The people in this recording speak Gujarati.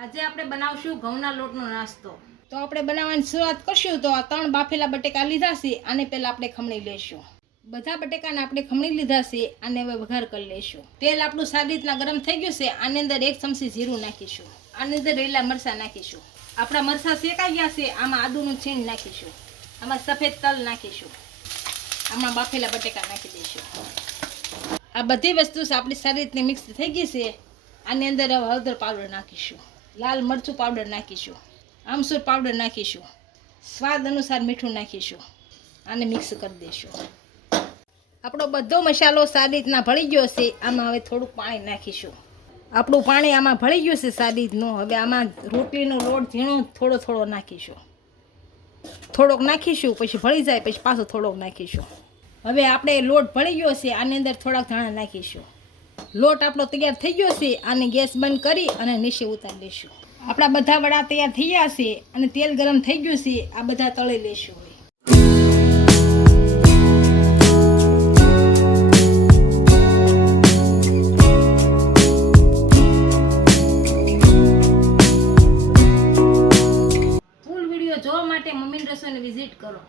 આજે આપણે બનાવશું ઘઉંના લોટનો નાસ્તો। તો આપણે બનાવવાની શરૂઆત કરશું। તો આ 3 બાફેલા બટેકા લીધા છે, આને પહેલા આપણે ખમણી લેશું। બધા બટેકાને આપણે ખમણી લીધા છે, આને હવે વઘાર કરી લેશું। તેલ આપણું સારી રીતના ગરમ થઈ ગયું છે, આની અંદર 1 ચમચી જીરું નાખીશું। આની અંદર લીલા મરચાં નાખીશું। આપણા મરચાં શેકાઈ ગયા છે, આમાં આદુનું છીણ નાખીશું। આમાં સફેદ તલ નાખીશું। આમાં બાફેલા બટેકા નાખી દઈશું। આ બધી વસ્તુ આપણી સારી રીતે મિક્સ થઈ ગઈ છે। આની અંદર હળદર પાવડર નાખીશું, લાલ મરચું પાવડર નાખીશું, આમચૂર પાવડર નાખીશું, સ્વાદ અનુસાર મીઠું નાખીશું। આને મિક્સ કરી દઈશું। આપણો બધો મસાલો સારી રીતના ભળી ગયો છે, આમાં હવે થોડુંક પાણી નાખીશું। આપણું પાણી આમાં ભળી ગયું છે સારી રીતનું। હવે આમાં રોટલીનો લોટ ઝીણો થોડો થોડો નાખીશું। થોડોક નાખીશું, પછી ભળી જાય પછી પાછો થોડોક નાખીશું। હવે આપણે લોટ ભળી ગયો છે, આની અંદર થોડાક ધાણા નાખીશું। લોટ આપણો તૈયાર થઈ ગયો છે, આને ગેસ બંધ કરી અને નીચે ઉતારી લઈશું। આપણા બધા વડા તૈયાર થઈ ગયા છે અને તેલ ગરમ થઈ ગયું છે, આ બધા તળી લઈશું। ફૂલ વિડીયો જોવા માટે મમ્મીની રસોઈને વિઝિટ કરો।